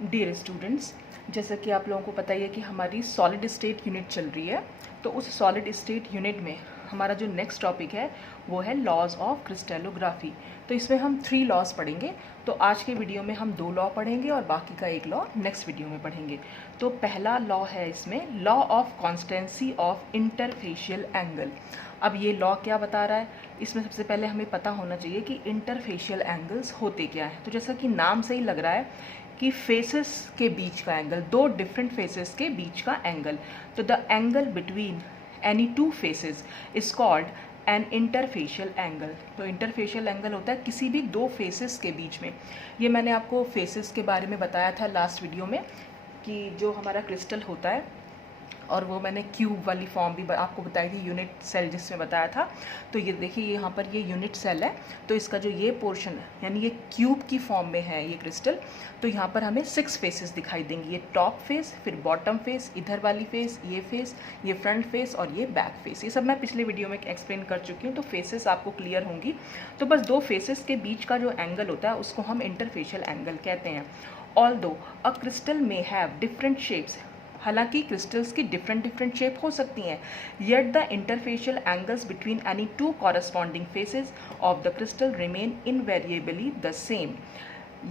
Dear students, जैसा कि आप लोगों को पता ही है कि हमारी सॉलिड स्टेट यूनिट चल रही है। तो उस सॉलिड स्टेट यूनिट में हमारा जो नेक्स्ट टॉपिक है वो है लॉज ऑफ क्रिस्टलोग्राफी। तो इसमें हम 3 लॉज पढ़ेंगे। तो आज के वीडियो में हम 2 लॉ पढ़ेंगे और बाकी का 1 लॉ नेक्स्ट वीडियो में पढ़ेंगे। तो पहला लॉ है इसमें law of constancy of interfacial angle. अब ये लॉ क्या बता रहा है, इसमें सबसे पहले हमें पता होना चाहिए कि इंटरफेशियल एंगल्स होते क्या हैं। तो जैसा कि नाम से ही लग रहा है कि फेसेस के बीच का एंगल, 2 डिफरेंट फेसेस के बीच का एंगल। तो the angle between any 2 faces is called an interfacial angle. तो इंटरफेशियल एंगल होता है किसी भी 2 फेसेस के बीच में। ये मैंने आपको फेसेस के बारे में बताया था लास्ट वीडियो में कि जो हमारा क्रिस्टल होता है, और वो मैंने क्यूब वाली फॉर्म भी आपको बताई थी, यूनिट सेल जिसमें बताया था। तो ये देखिए यहाँ पर ये यूनिट सेल है। तो इसका जो ये पोर्शन है यानी ये क्यूब की फॉर्म में है ये क्रिस्टल। तो यहाँ पर हमें 6 फेसेस दिखाई देंगी, ये टॉप फेस, फिर बॉटम फेस, इधर वाली फेस, ये फ्रंट फेस और ये बैक फेस। ये सब मैं पिछले वीडियो में एक्सप्लेन कर चुकी हूँ, तो फेसेस आपको क्लियर होंगी। तो बस 2 फेसेस के बीच का जो एंगल होता है उसको हम इंटरफेशियल एंगल कहते हैं। ऑल्दो अ क्रिस्टल में हैव डिफरेंट शेप्स, हालांकि क्रिस्टल्स की डिफरेंट शेप हो सकती हैं, yet the interfacial angles between any 2 corresponding faces of the crystal remain invariably the same.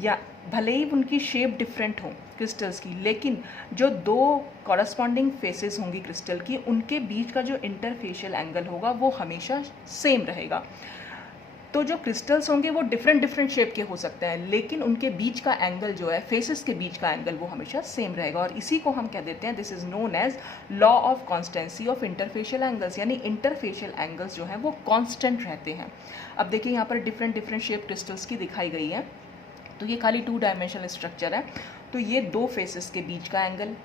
या भले ही उनकी शेप डिफरेंट हो क्रिस्टल्स की, लेकिन जो 2 कॉरस्पॉन्डिंग फेसेस होंगी क्रिस्टल की, उनके बीच का जो इंटरफेशियल एंगल होगा वो हमेशा सेम रहेगा। तो जो क्रिस्टल्स होंगे वो डिफरेंट शेप के हो सकते हैं, लेकिन उनके बीच का एंगल जो है, फेसेस के बीच का एंगल, वो हमेशा सेम रहेगा। और इसी को हम क्या देते हैं, this is known as law of constancy of interfacial angles. यानी इंटरफेशियल एंगल्स जो हैं वो कांस्टेंट रहते हैं। अब देखिए यहाँ पर डिफरेंट शेप क्रिस्टल्स की दिखाई गई है। तो ये खाली 2 डायमेंशनल स्ट्रक्चर है। तो ये 2 फेसेस के बीच का एंगल,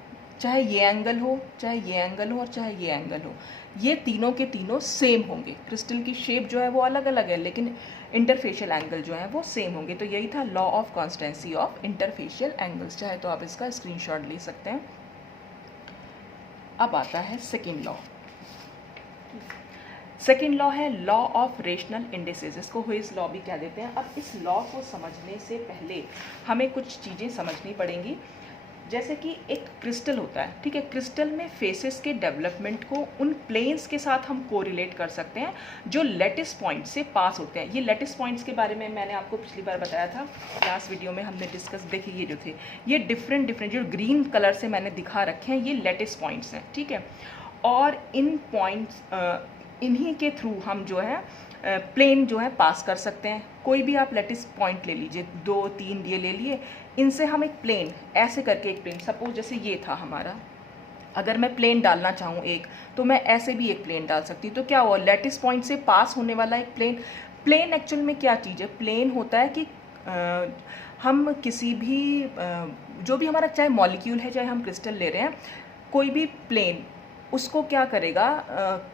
चाहे ये एंगल हो, चाहे ये एंगल हो और चाहे ये एंगल हो, ये तीनों के तीनों सेम होंगे। क्रिस्टल की शेप जो है वो अलग अलग है, लेकिन इंटरफेशियल एंगल जो है वो सेम होंगे। तो यही था law of constancy of interfacial angles. चाहे तो आप इसका स्क्रीनशॉट ले सकते हैं। अब आता है सेकेंड लॉ। सेकेंड लॉ है लॉ ऑफ रेशनल इंडिसेस, इसको हुइस लॉ भी कह देते हैं। अब इस लॉ को समझने से पहले हमें कुछ चीज़ें समझनी पड़ेंगी। जैसे कि एक क्रिस्टल होता है, ठीक है, क्रिस्टल में फेसेस के डेवलपमेंट को उन प्लेन्स के साथ हम कोरिलेट कर सकते हैं जो लेटिस पॉइंट से पास होते हैं। ये लेटिस पॉइंट्स के बारे में मैंने आपको पिछली बार बताया था, लास्ट वीडियो में हमने डिस्कस। देखिए ये जो थे, ये डिफरेंट जो ग्रीन कलर से मैंने दिखा रखे हैं, ये लेटिस पॉइंट्स हैं, ठीक है। और इन पॉइंट्स, इन्हीं के थ्रू हम जो है प्लेन जो है पास कर सकते हैं। कोई भी आप लेटिस पॉइंट ले लीजिए, 2-3 ये ले लिए, इनसे हम एक प्लेन ऐसे करके, एक प्लेन सपोज जैसे ये था हमारा, अगर मैं प्लेन डालना चाहूँ एक, तो मैं ऐसे भी एक प्लेन डाल सकती हूँ। तो क्या हुआ, लेटिस पॉइंट से पास होने वाला एक प्लेन। प्लेन एक्चुअल में क्या चीज़ है, प्लेन होता है कि हम किसी भी जो भी हमारा चाहे मॉलिक्यूल है, चाहे हम क्रिस्टल ले रहे हैं, कोई भी प्लेन उसको क्या करेगा,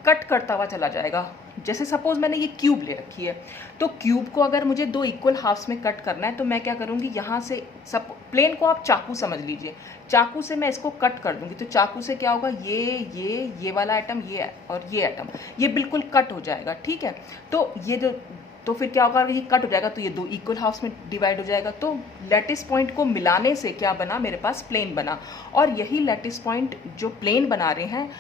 कट करता हुआ चला जाएगा। जैसे सपोज मैंने ये क्यूब ले रखी है, तो क्यूब को अगर मुझे 2 इक्वल हाफ्स में कट करना है, तो मैं क्या करूँगी, यहाँ से सब प्लेन को आप चाकू समझ लीजिए, चाकू से मैं इसको कट कर दूँगी। तो चाकू से क्या होगा, ये वाला आइटम, ये और ये आइटम, ये बिल्कुल कट हो जाएगा, ठीक है। तो ये जो, तो फिर क्या होगा, ये कट हो जाएगा तो ये 2 इक्वल हाफ्स में डिवाइड हो जाएगा। तो लेटिस पॉइंट को मिलाने से क्या बना, मेरे पास प्लेन बना। और यही लेटिस पॉइंट जो प्लेन बना रहे हैं,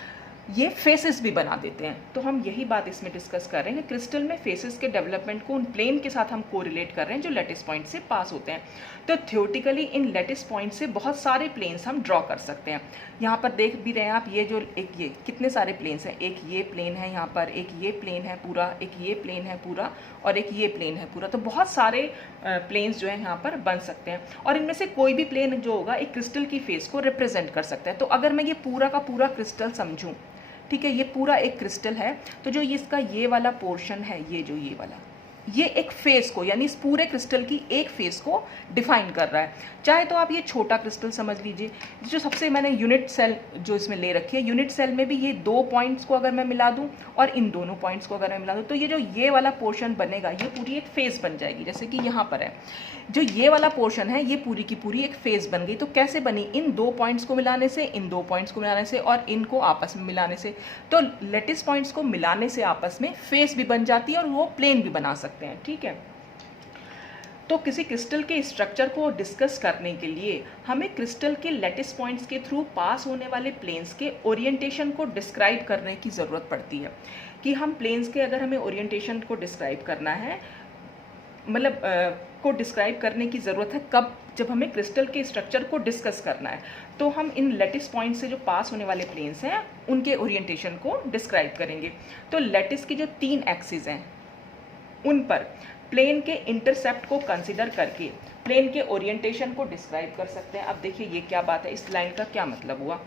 ये फेसेस भी बना देते हैं। तो हम यही बात इसमें डिस्कस कर रहे हैं कि क्रिस्टल में फेसेस के डेवलपमेंट को उन प्लेन के साथ हम कोरिलेट कर रहे हैं जो लेटिस पॉइंट से पास होते हैं। तो थ्योरेटिकली इन लेटिस पॉइंट से बहुत सारे प्लेन्स हम ड्रॉ कर सकते हैं। यहाँ पर देख भी रहे हैं आप, ये जो एक, ये कितने सारे प्लेन्स हैं, एक ये प्लेन है यहाँ पर, एक ये प्लेन है पूरा, एक ये प्लेन है पूरा, और एक ये प्लेन है पूरा। तो बहुत सारे प्लेन्स जो है यहाँ पर बन सकते हैं, और इनमें से कोई भी प्लेन जो होगा एक क्रिस्टल की फेस को रिप्रेजेंट कर सकता है। तो अगर मैं ये पूरा का पूरा क्रिस्टल समझूँ, ठीक है, ये पूरा एक क्रिस्टल है, तो जो इसका ये वाला पोर्शन है, ये जो ये वाला, ये एक फेस को, यानी इस पूरे क्रिस्टल की एक फेस को डिफाइन कर रहा है। चाहे तो आप ये छोटा क्रिस्टल समझ लीजिए, जो सबसे मैंने यूनिट सेल जो इसमें ले रखी है, यूनिट सेल में भी ये 2 पॉइंट्स को अगर मैं मिला दूं और इन दोनों पॉइंट्स को अगर मैं मिला दूं, तो ये जो ये वाला पोर्शन बनेगा, ये पूरी एक फेस बन जाएगी। जैसे कि यहाँ पर है, जो ये वाला पोर्शन है, ये पूरी की पूरी एक फेस बन गई। तो कैसे बनी, इन 2 पॉइंट्स को मिलाने से, इन 2 पॉइंट्स को मिलाने से और इनको आपस में मिलाने से। तो लेटिस पॉइंट्स को मिलाने से आपस में फेस भी बन जाती है और वो प्लेन भी बना सकते हैं, ठीक है। तो किसी क्रिस्टल के स्ट्रक्चर को डिस्कस करने के लिए हमें क्रिस्टल के लैटिस पॉइंट्स के थ्रू पास होने वाले प्लेन्स के ओरिएंटेशन को डिस्क्राइब करने की ज़रूरत पड़ती है। कि हम प्लेन्स के अगर हमें ओरिएंटेशन को डिस्क्राइब करना है, मतलब को डिस्क्राइब करने की ज़रूरत है कब, जब हमें क्रिस्टल के स्ट्रक्चर को डिस्कस करना है, तो हम इन लैटिस पॉइंट से जो पास होने वाले प्लेन्स हैं उनके ओरिएंटेशन को डिस्क्राइब करेंगे। तो लैटिस की जो 3 एक्सिस हैं उन पर प्लेन के इंटरसेप्ट को कंसिडर करके प्लेन के ओरिएंटेशन को डिस्क्राइब कर सकते हैं। अब देखिए ये क्या बात है, इस लाइन का क्या मतलब हुआ।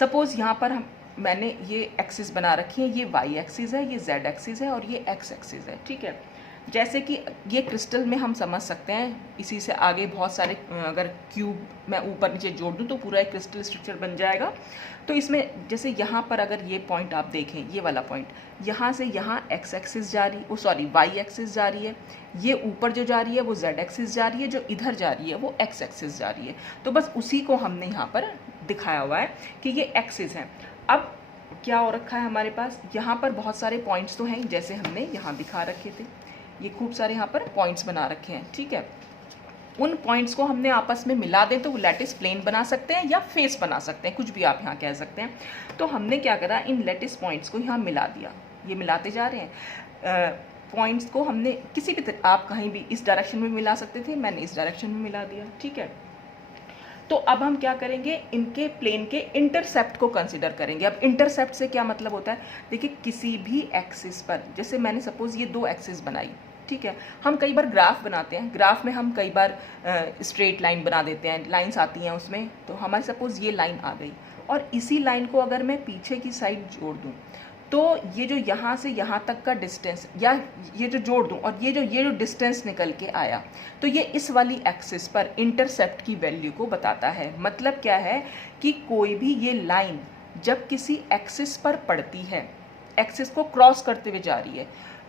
सपोज यहाँ पर मैंने ये एक्सिस बना रखी है, ये वाई एक्सिस है, ये जेड एक्सिस है और ये एक्स एक्सिस है, ठीक है। जैसे कि ये क्रिस्टल में हम समझ सकते हैं, इसी से आगे बहुत सारे अगर क्यूब मैं ऊपर नीचे जोड़ दूँ तो पूरा एक क्रिस्टल स्ट्रक्चर बन जाएगा। तो इसमें जैसे यहाँ पर अगर ये पॉइंट आप देखें, ये वाला पॉइंट, यहाँ से यहाँ एक्स एक्सिस जा रही, वाई एक्सिस जा रही है, ये ऊपर जो जा रही है वो जेड एक्सिस जा रही है, जो इधर जा रही है वो एक्स एक्सिस जा रही है। तो बस उसी को हमने यहाँ पर दिखाया हुआ है कि ये एक्सिस हैं। अब क्या हो रखा है हमारे पास, यहाँ पर बहुत सारे पॉइंट्स तो हैं जैसे हमने यहाँ दिखा रखे थे, ये खूब सारे यहाँ पर पॉइंट्स बना रखे हैं, ठीक है। उन पॉइंट्स को हमने आपस में मिला दें तो वो लैटिस प्लेन बना सकते हैं या फेस बना सकते हैं, कुछ भी आप यहाँ कह सकते हैं। तो हमने क्या करा, इन लैटिस पॉइंट्स को यहाँ मिला दिया, ये मिलाते जा रहे हैं। पॉइंट्स को हमने किसी भी आप कहीं भी इस डायरेक्शन में मिला सकते थे, मैंने इस डायरेक्शन में मिला दिया, ठीक है। तो अब हम क्या करेंगे, इनके प्लेन के इंटरसेप्ट को कंसिडर करेंगे। अब इंटरसेप्ट से क्या मतलब होता है, देखिए किसी भी एक्सिस पर, जैसे मैंने सपोज ये 2 एक्सिस बनाई, ठीक है। हम कई बार ग्राफ बनाते हैं, ग्राफ में हम कई बार स्ट्रेट लाइन बना देते हैं, लाइंस आती हैं उसमें। तो हमारे सपोज ये लाइन आ गई और इसी लाइन को अगर मैं पीछे की साइड जोड़ दूँ तो ये जो यहाँ से यहाँ तक का डिस्टेंस, या ये जो जोड़ दूँ और ये जो डिस्टेंस निकल के आया, तो ये इस वाली एक्सिस पर इंटरसेप्ट की वैल्यू को बताता है। मतलब क्या है कि कोई भी ये लाइन जब किसी एक्सिस पर पड़ती है, एक्सिस को क्रॉस करते हुए जा रही है,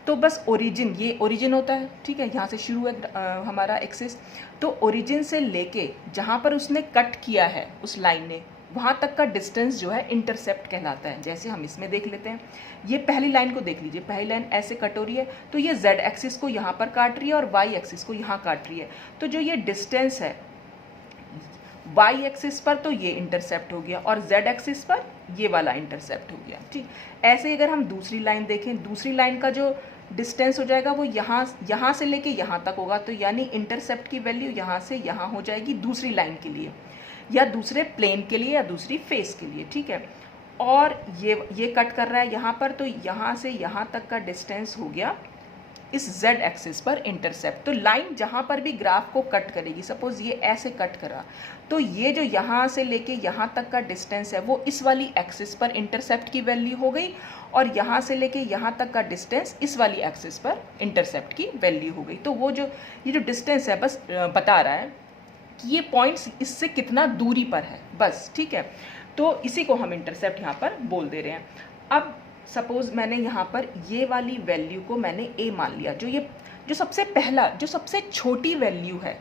तो बस ओरिजिन, ये ओरिजिन होता है, ठीक है, यहाँ से शुरू है हमारा एक्सिस। तो ओरिजिन से लेके जहाँ पर उसने कट किया है उस लाइन ने, वहाँ तक का डिस्टेंस जो है इंटरसेप्ट कहलाता है। जैसे हम इसमें देख लेते हैं, ये पहली लाइन को देख लीजिए, पहली लाइन ऐसे कट हो रही है, तो ये जेड एक्सिस को यहाँ पर काट रही है और वाई एक्सिस को यहाँ काट रही है। तो जो ये डिस्टेंस है वाई एक्सिस पर, तो ये इंटरसेप्ट हो गया, और जेड एक्सिस पर ये वाला इंटरसेप्ट हो गया, ठीक। ऐसे अगर हम दूसरी लाइन देखें, दूसरी लाइन का जो डिस्टेंस हो जाएगा वो यहाँ से लेके यहाँ तक होगा। तो यानी इंटरसेप्ट की वैल्यू यहाँ से यहाँ हो जाएगी दूसरी लाइन के लिए, या दूसरे प्लेन के लिए, या दूसरी फेस के लिए, ठीक है। और ये कट कर रहा है यहाँ पर, तो यहाँ से यहाँ तक का डिस्टेंस हो गया इस z एक्सिस पर इंटरसेप्ट। तो लाइन जहाँ पर भी ग्राफ को कट करेगी, सपोज ये ऐसे कट करा, तो ये जो यहाँ से लेके यहाँ तक का डिस्टेंस है वो इस वाली एक्सिस पर इंटरसेप्ट की वैल्यू हो गई, और यहाँ से लेके यहाँ तक का डिस्टेंस इस वाली एक्सिस पर इंटरसेप्ट की वैल्यू हो गई। तो वो जो ये जो डिस्टेंस है बस बता रहा है कि ये पॉइंट्स इससे कितना दूरी पर है, बस, ठीक है। तो इसी को हम इंटरसेप्ट यहाँ पर बोल दे रहे हैं। अब सपोज मैंने यहाँ पर ये वाली वैल्यू को मैंने a मान लिया, जो सबसे पहला, जो सबसे छोटी वैल्यू है,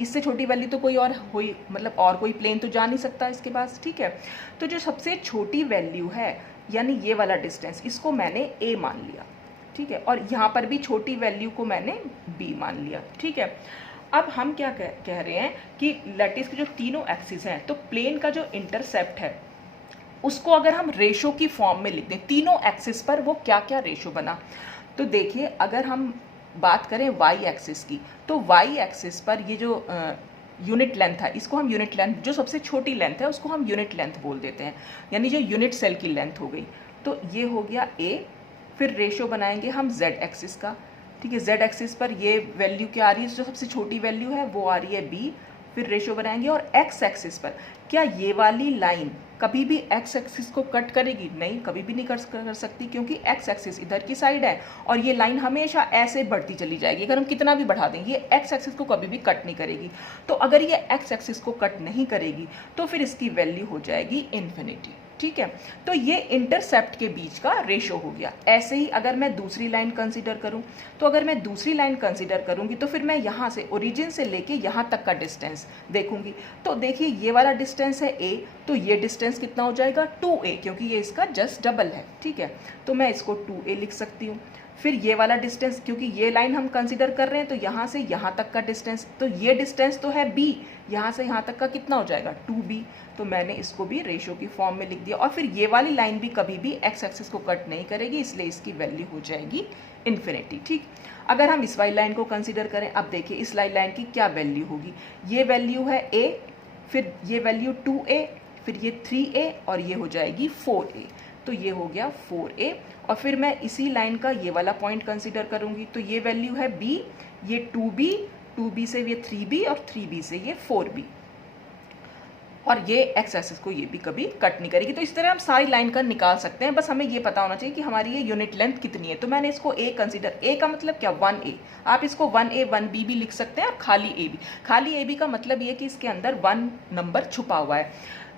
इससे छोटी वैल्यू तो कोई और हुई, मतलब और कोई प्लेन तो जा नहीं सकता इसके पास, ठीक है। तो जो सबसे छोटी वैल्यू है यानी ये वाला डिस्टेंस, इसको मैंने a मान लिया, ठीक है। और यहाँ पर भी छोटी वैल्यू को मैंने b मान लिया, ठीक है। अब हम क्या कह रहे हैं कि लैटिस के जो तीनों एक्सिस हैं, तो प्लेन का जो इंटरसेप्ट है उसको अगर हम रेशो की फॉर्म में लिख दें, तीनों एक्सिस पर वो क्या क्या रेशो बना। तो देखिए अगर हम बात करें वाई एक्सिस की, तो वाई एक्सिस पर ये जो यूनिट लेंथ है, इसको हम यूनिट लेंथ, जो सबसे छोटी लेंथ है उसको हम यूनिट लेंथ बोल देते हैं, यानी जो यूनिट सेल की लेंथ हो गई। तो ये हो गया a, फिर रेशो बनाएंगे हम z एक्सिस का, ठीक है। z एक्सिस पर ये वैल्यू क्या आ रही है, जो सबसे छोटी वैल्यू है वो आ रही है b, फिर रेशो बनाएंगे। और x एक्सिस पर क्या ये वाली लाइन कभी भी x एक्सिस को कट करेगी? नहीं, कभी भी नहीं कर सकती, क्योंकि x एक्सिस इधर की साइड है और ये लाइन हमेशा ऐसे बढ़ती चली जाएगी। अगर हम कितना भी बढ़ा दें ये x एक्सिस को कभी भी कट नहीं करेगी। तो अगर ये x एक्सिस को कट नहीं करेगी तो फिर इसकी वैल्यू हो जाएगी इन्फिनिटी, ठीक है। तो ये इंटरसेप्ट के बीच का रेशो हो गया। ऐसे ही अगर मैं दूसरी लाइन कंसीडर करूं, तो अगर मैं दूसरी लाइन कंसीडर करूंगी तो फिर मैं यहाँ से ओरिजिन से लेके यहाँ तक का डिस्टेंस देखूंगी। तो देखिए ये वाला डिस्टेंस है a, तो ये डिस्टेंस कितना हो जाएगा 2a, क्योंकि ये इसका जस्ट डबल है, ठीक है। तो मैं इसको 2a लिख सकती हूँ। फिर ये वाला डिस्टेंस, क्योंकि ये लाइन हम कंसीडर कर रहे हैं तो यहाँ से यहाँ तक का डिस्टेंस, तो ये डिस्टेंस तो है b, यहाँ से यहाँ तक का कितना हो जाएगा 2b, तो मैंने इसको भी रेशो की फॉर्म में लिख दिया। और फिर ये वाली लाइन भी कभी भी x एक्सिस को कट नहीं करेगी, इसलिए इसकी वैल्यू हो जाएगी इन्फिनिटी। ठीक, अगर हम इस वाली लाइन को कंसीडर करें, अब देखिए इस लाइन की क्या वैल्यू होगी, ये वैल्यू है a, फिर ये वैल्यू 2a, फिर ये 3a और ये हो जाएगी 4a, तो ये हो गया 4a। और फिर मैं इसी लाइन का ये वाला पॉइंट कंसीडर करूंगी, तो ये वैल्यू है b, ये 2b से ये 3b और 3b से ये 4b, और ये एक्स एक्सिस को ये भी कभी कट नहीं करेगी। तो इस तरह हम सारी लाइन का निकाल सकते हैं, बस हमें ये पता होना चाहिए कि हमारी ये यूनिट लेंथ कितनी है। तो मैंने इसको a कंसीडर, a का मतलब क्या 1a, आप इसको 1a 1b भी लिख सकते हैं और खाली a भी। खाली a b का मतलब ये कि इसके अंदर 1 नंबर छुपा हुआ है।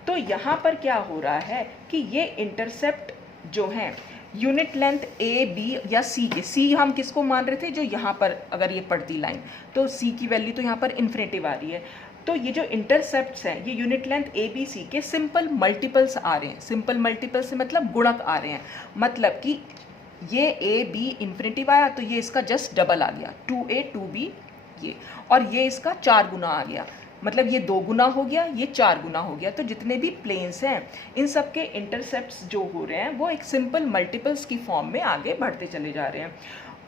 तो यहाँ पर क्या हो रहा है कि ये इंटरसेप्ट जो है यूनिट लेंथ ए बी या सी के, सी हम किसको मान रहे थे, जो यहाँ पर अगर ये पड़ती लाइन, तो सी की वैल्यू तो यहाँ पर इन्फिनिटिव आ रही है। तो ये जो इंटरसेप्ट्स हैं ये unit length A B C के सिंपल मल्टीपल्स आ रहे हैं। सिंपल मल्टीपल्स से मतलब गुणक आ रहे हैं, मतलब कि ये ए बी इन्फिनिटिव आया तो ये इसका जस्ट डबल आ गया 2a 2b ये, और ये इसका 4 गुना आ गया, मतलब ये 2 गुना हो गया, ये 4 गुना हो गया। तो जितने भी प्लेन्स हैं इन सब के इंटरसेप्ट्स जो हो रहे हैं वो एक सिंपल मल्टीपल्स की फॉर्म में आगे बढ़ते चले जा रहे हैं।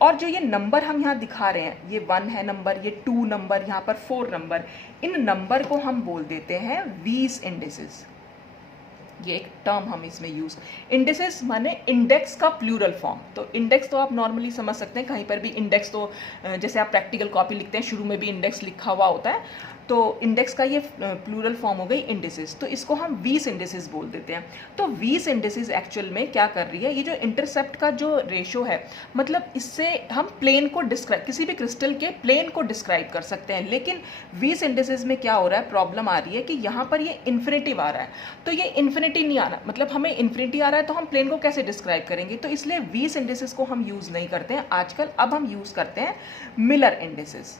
और जो ये नंबर हम यहाँ दिखा रहे हैं, ये 1 है नंबर, ये 2 नंबर, यहाँ पर 4 नंबर, इन नंबर को हम बोल देते हैं वीज इंडिसेस। ये एक टर्म हम इसमें यूज, इंडेक्सेस माने इंडेक्स का प्लूरल फॉर्म। तो इंडेक्स तो आप नॉर्मली समझ सकते हैं, कहीं पर भी इंडेक्स तो जैसे आप प्रैक्टिकल कॉपी लिखते हैं शुरू में भी इंडेक्स लिखा हुआ होता है, तो इंडेक्स का ये प्लूरल फॉर्म हो गई इंडेसेस, तो इसको हम वीस इंडेसेस बोल देते हैं। तो वीस इंडेसेस एक्चुअल में क्या कर रही है, ये जो इंटरसेप्ट का जो रेशो है, मतलब इससे हम प्लेन को डिस्क्राइब, किसी भी क्रिस्टल के प्लेन को डिस्क्राइब कर सकते हैं। लेकिन वीस इंडेसेस में क्या हो रहा है, प्रॉब्लम आ रही है कि यहाँ पर ये इन्फिनिटिव आ रहा है, तो ये इन्फिनिटी नहीं आ रहा, मतलब हमें इन्फिनिटी आ रहा है तो हम प्लेन को कैसे डिस्क्राइब करेंगे, तो इसलिए वीस इंडेसेस को हम यूज नहीं करते हैं आजकल। अब हम यूज करते हैं मिलर इंडेसेस।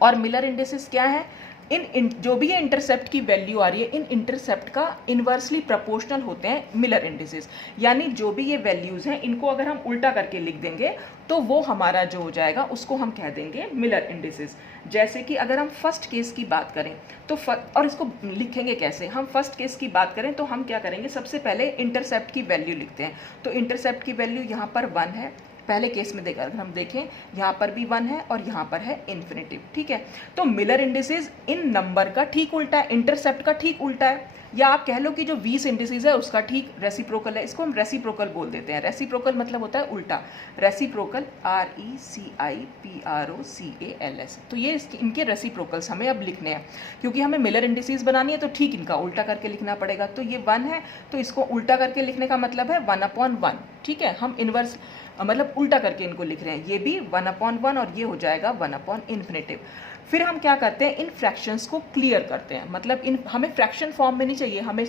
और मिलर इंडेसेस क्या है, इन जो भी ये इंटरसेप्ट की वैल्यू आ रही है, इन इंटरसेप्ट का इनवर्सली प्रोपोर्शनल होते हैं मिलर इंडेसेस। यानी जो भी ये वैल्यूज हैं इनको अगर हम उल्टा करके लिख देंगे तो वो हमारा जो हो जाएगा उसको हम कह देंगे मिलर इंडेसेस। जैसे कि अगर हम फर्स्ट केस की बात करें तो और इसको लिखेंगे कैसे, हम फर्स्ट केस की बात करें तो हम क्या करेंगे, सबसे पहले इंटरसेप्ट की वैल्यू लिखते हैं। तो इंटरसेप्ट की वैल्यू यहाँ पर 1 है, पहले केस में देखा, अगर हम देखें यहाँ पर भी 1 है और यहाँ पर है इन्फिनिटिव, ठीक है। तो मिलर इंडिसेस इन नंबर का ठीक उल्टा है, इंटरसेप्ट का ठीक उल्टा है, या आप कह लो कि जो 20 इंडिसेस है उसका ठीक रेसिप्रोकल है। इसको हम रेसिप्रोकल बोल देते हैं। रेसिप्रोकल मतलब होता है उल्टा, रेसिप्रोकल RECIPROCALS। तो ये इनके रेसिप्रोकल्स हमें अब लिखने हैं, क्योंकि हमें मिलर इंडिसेस बनानी है तो ठीक इनका उल्टा करके लिखना पड़ेगा। तो ये 1 है तो इसको उल्टा करके लिखने का मतलब है 1/1, ठीक है। हम इनवर्स मतलब उल्टा करके इनको लिख रहे हैं, ये भी 1/1 और ये हो जाएगा 1/इन्फिनिटिव। फिर हम क्या करते हैं, इन फ्रैक्शंस को क्लियर करते हैं, मतलब इन हमें फ्रैक्शन फॉर्म में नहीं चाहिए, हमें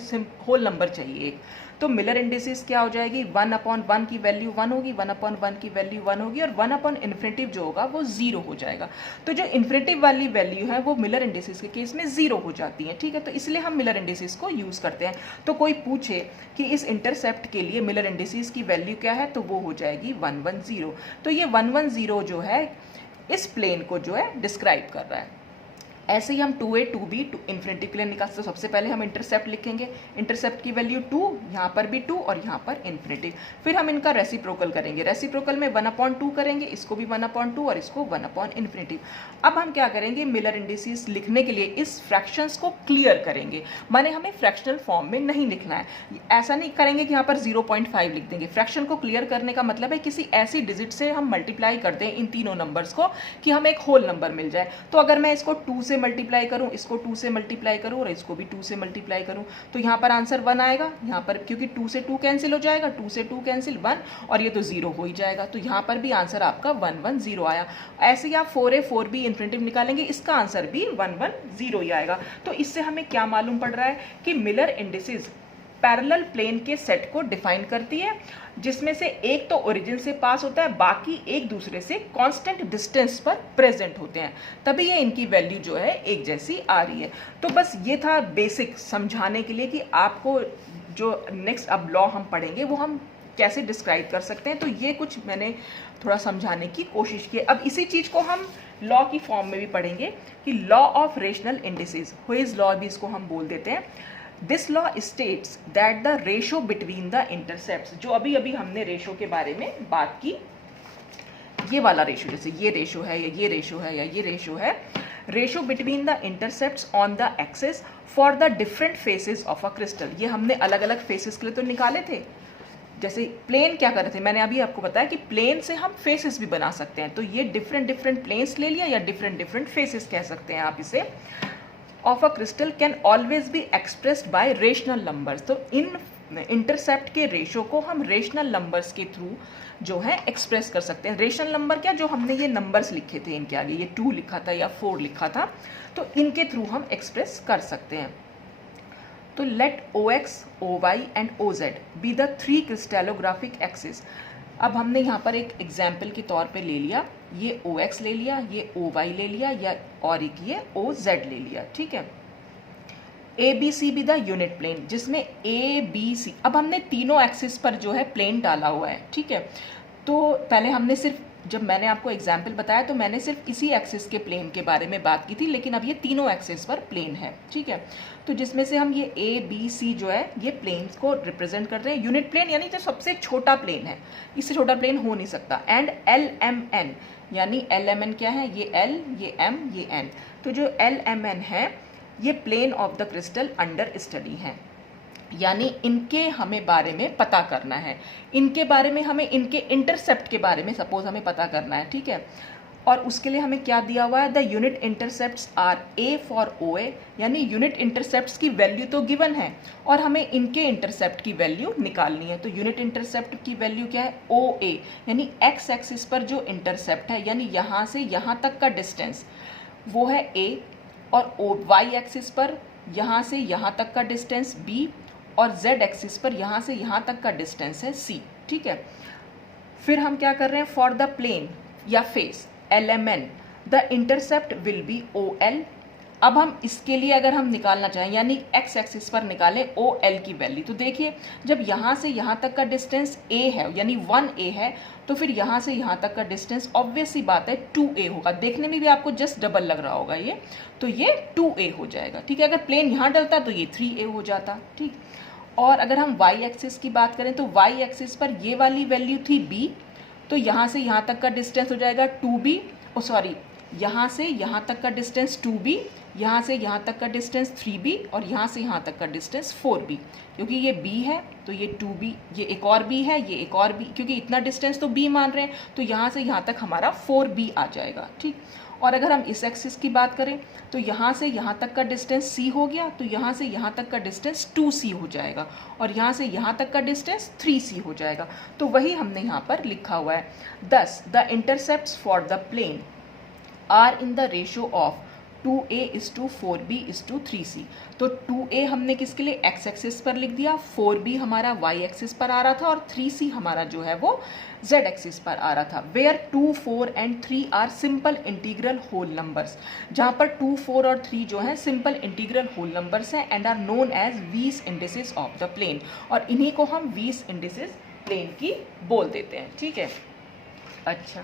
होल नंबर चाहिए एक। तो मिलर इंडिसेस क्या हो जाएगी, 1/1 की वैल्यू 1 होगी, 1/1 की वैल्यू 1 होगी और 1/इन्फिनिटिव जो होगा वो 0 हो जाएगा। तो जो इन्फिनिटिव वाली वैल्यू है वो मिलर इंडिसेस के केस में 0 हो जाती है, ठीक है। तो इसलिए हम मिलर इंडिसेस को यूज़ करते हैं। तो कोई पूछे कि इस इंटरसेप्ट के लिए मिलर इंडिसेस की वैल्यू क्या है, तो वो हो जाएगी 110। तो ये 110 जो है इस प्लेन को जो है डिस्क्राइब कर रहा है। ऐसे ही हम 2a 2b इन्फिनिटी प्लेन निकालते, तो सबसे पहले हम इंटरसेप्ट लिखेंगे, इंटरसेप्ट की वैल्यू 2, यहाँ पर भी 2 और यहाँ पर इन्फिनिटी। फिर हम इनका रेसिप्रोकल करेंगे, रेसिप्रोकल में 1/2 करेंगे, इसको भी 1/2 और इसको 1/इन्फिनिटी। अब हम क्या करेंगे, मिलर इंडिसेस लिखने के लिए इस फ्रैक्शंस को क्लियर करेंगे, माने हमें फ्रैक्शनल फॉर्म में नहीं लिखना है। ऐसा नहीं करेंगे कि यहाँ पर 0.5 लिख देंगे। फ्रैक्शन को क्लियर करने का मतलब है किसी ऐसी डिजिट से हम मल्टीप्लाई कर दें इन तीनों नंबर्स को कि हमें एक होल नंबर मिल जाए। तो अगर मैं इसको 2 से मल्टीप्लाई करूं, इसको 2 से मल्टीप्लाई करूं और इसको भी 2 से मल्टीप्लाई करूं, तो यहाँ पर आंसर 1 आएगा। यहाँ पर क्योंकि 2 से 2 कैंसिल हो जाएगा, 2 से 2 कैंसिल 1 और ये तो 0 हो ही जाएगा। तो यहाँ पर भी आंसर आपका 110 आया। ऐसे ही आप 4a 4b इन्फिनिटिव निकालेंगे, इसका आंसर भी 110 ही आएगा। तो इससे हमें क्या मालूम पड़ रहा है कि मिलर इंडिसेस पैरेलल प्लेन के सेट को डिफाइन करती है, जिसमें से एक तो ओरिजिन से पास होता है, बाकी एक दूसरे से कांस्टेंट डिस्टेंस पर प्रेजेंट होते हैं, तभी ये इनकी वैल्यू जो है एक जैसी आ रही है। तो बस ये था बेसिक समझाने के लिए कि आपको जो नेक्स्ट अब लॉ हम पढ़ेंगे वो हम कैसे डिस्क्राइब कर सकते हैं। तो ये कुछ मैंने थोड़ा समझाने की कोशिश की। अब इसी चीज़ को हम लॉ की फॉर्म में भी पढ़ेंगे कि law of rational indices, हुइज law भी इसको हम बोल देते हैं। This law states that the ratio between the intercepts, जो अभी अभी हमने रेशो के बारे में बात की, ये वाला रेशो, जैसे ये रेशो है या ये रेशो है या ये रेशो है, ratio between the intercepts on the axis for the different phases of a crystal. ये हमने अलग अलग फेसेस के लिए तो निकाले थे। जैसे प्लेन क्या कर रहे थे, मैंने अभी आपको बताया कि प्लेन से हम फेसेस भी बना सकते हैं। तो ये डिफरेंट डिफरेंट प्लेन्स ले लिया या डिफरेंट डिफरेंट फेसेस कह सकते हैं आप इसे। Of a crystal can always be expressed by rational numbers. तो इन इंटरसेप्ट के रेशो को हम रेशनल नंबर्स के थ्रू जो है एक्सप्रेस कर सकते हैं। रेशनल नंबर क्या, जो हमने ये नंबर्स लिखे थे इनके आगे, ये 2 लिखा था या 4 लिखा था, तो इनके थ्रू हम एक्सप्रेस कर सकते हैं। तो let OX, OY and OZ be the 3 crystallographic axis. अब हमने यहाँ पर एक एग्जाम्पल के तौर पे ले लिया, ये OX ले लिया, ये OY ले लिया, या और एक ये OZ ले लिया, ठीक है। ABC भी द यूनिट प्लेन, जिसमें ABC, अब हमने तीनों एक्सिस पर जो है प्लेन डाला हुआ है, ठीक है। तो पहले हमने सिर्फ, जब मैंने आपको एग्जाम्पल बताया तो मैंने सिर्फ इसी एक्सिस के प्लेन के बारे में बात की थी, लेकिन अब ये तीनों एक्सिस पर प्लेन है, ठीक है। तो जिसमें से हम ये ABC जो है ये प्लेन्स को रिप्रेजेंट कर रहे हैं। यूनिट प्लेन यानी जो सबसे छोटा प्लेन है, इससे छोटा प्लेन हो नहीं सकता। एंड LMN, यानी LMN क्या है, ये L, ये M, ये N। तो जो LMN है ये plane of the crystal under study है, यानी इनके हमें बारे में पता करना है। इनके बारे में हमें, इनके इंटरसेप्ट के बारे में सपोज हमें पता करना है, ठीक है। और उसके लिए हमें क्या दिया हुआ है, the unit intercepts are A for OA, यानी यूनिट इंटरसेप्ट्स की वैल्यू तो गिवन है और हमें इनके इंटरसेप्ट की वैल्यू निकालनी है। तो यूनिट इंटरसेप्ट की वैल्यू क्या है, OA, यानी एक्स एक्सिस पर जो इंटरसेप्ट है, यानी यहाँ से यहाँ तक का डिस्टेंस वो है A, और Y एक्सिस पर यहाँ से यहाँ तक का डिस्टेंस B, और Z एक्सिस पर यहाँ से यहाँ तक का डिस्टेंस है C, ठीक है। फिर हम क्या कर रहे हैं, फॉर द प्लेन या face LMN the intercept will be OL। अब हम इसके लिए अगर हम निकालना चाहें, यानी एक्स एक्सिस पर निकालें OL की वैल्यू, तो देखिए जब यहाँ से यहाँ तक का डिस्टेंस A है, यानी 1A है, तो फिर यहाँ से यहाँ तक का डिस्टेंस ऑब्वियस सी बात है 2A होगा। देखने में भी आपको जस्ट डबल लग रहा होगा ये, तो ये 2A हो जाएगा, ठीक है। अगर प्लेन यहाँ डलता तो ये 3A हो जाता, ठीक। और अगर हम Y एक्सिस की बात करें तो Y एक्सिस पर ये वाली वैल्यू थी B, तो यहाँ से यहाँ तक का डिस्टेंस हो जाएगा 2B, सॉरी, यहाँ से यहाँ तक का डिस्टेंस 2B, यहाँ से यहाँ तक का डिस्टेंस 3B, और यहाँ से यहाँ तक का डिस्टेंस 4B। क्योंकि ये B है तो ये 2B, ये एक और B है, ये एक और B, क्योंकि इतना डिस्टेंस तो B मान रहे हैं, तो यहाँ से यहाँ तक हमारा 4B आ जाएगा, ठीक। और अगर हम इस एक्सिस की बात करें तो यहाँ से यहाँ तक का डिस्टेंस C हो गया, तो यहाँ से यहाँ तक का डिस्टेंस 2C हो जाएगा, और यहाँ से यहाँ तक का डिस्टेंस 3C हो जाएगा। तो वही हमने यहाँ पर लिखा हुआ है। Thus the intercepts for the plane are in the ratio of 2A:4B:3C। तो 2A हमने किसके लिए, एक्स एक्सिस पर लिख दिया, 4B हमारा Y एक्सिस पर आ रहा था, और 3C हमारा जो है वो Z एक्सिस पर आ रहा था। Where 2, 4 and 3 are simple integral whole numbers, जहाँ पर 2, 4 और 3 जो है सिंपल इंटीग्रल होल नंबर्स हैं, and are known as Weiss indices of the plane, और इन्हीं को हम वीस इंडिसेस प्लेन की बोल देते हैं, ठीक है। अच्छा,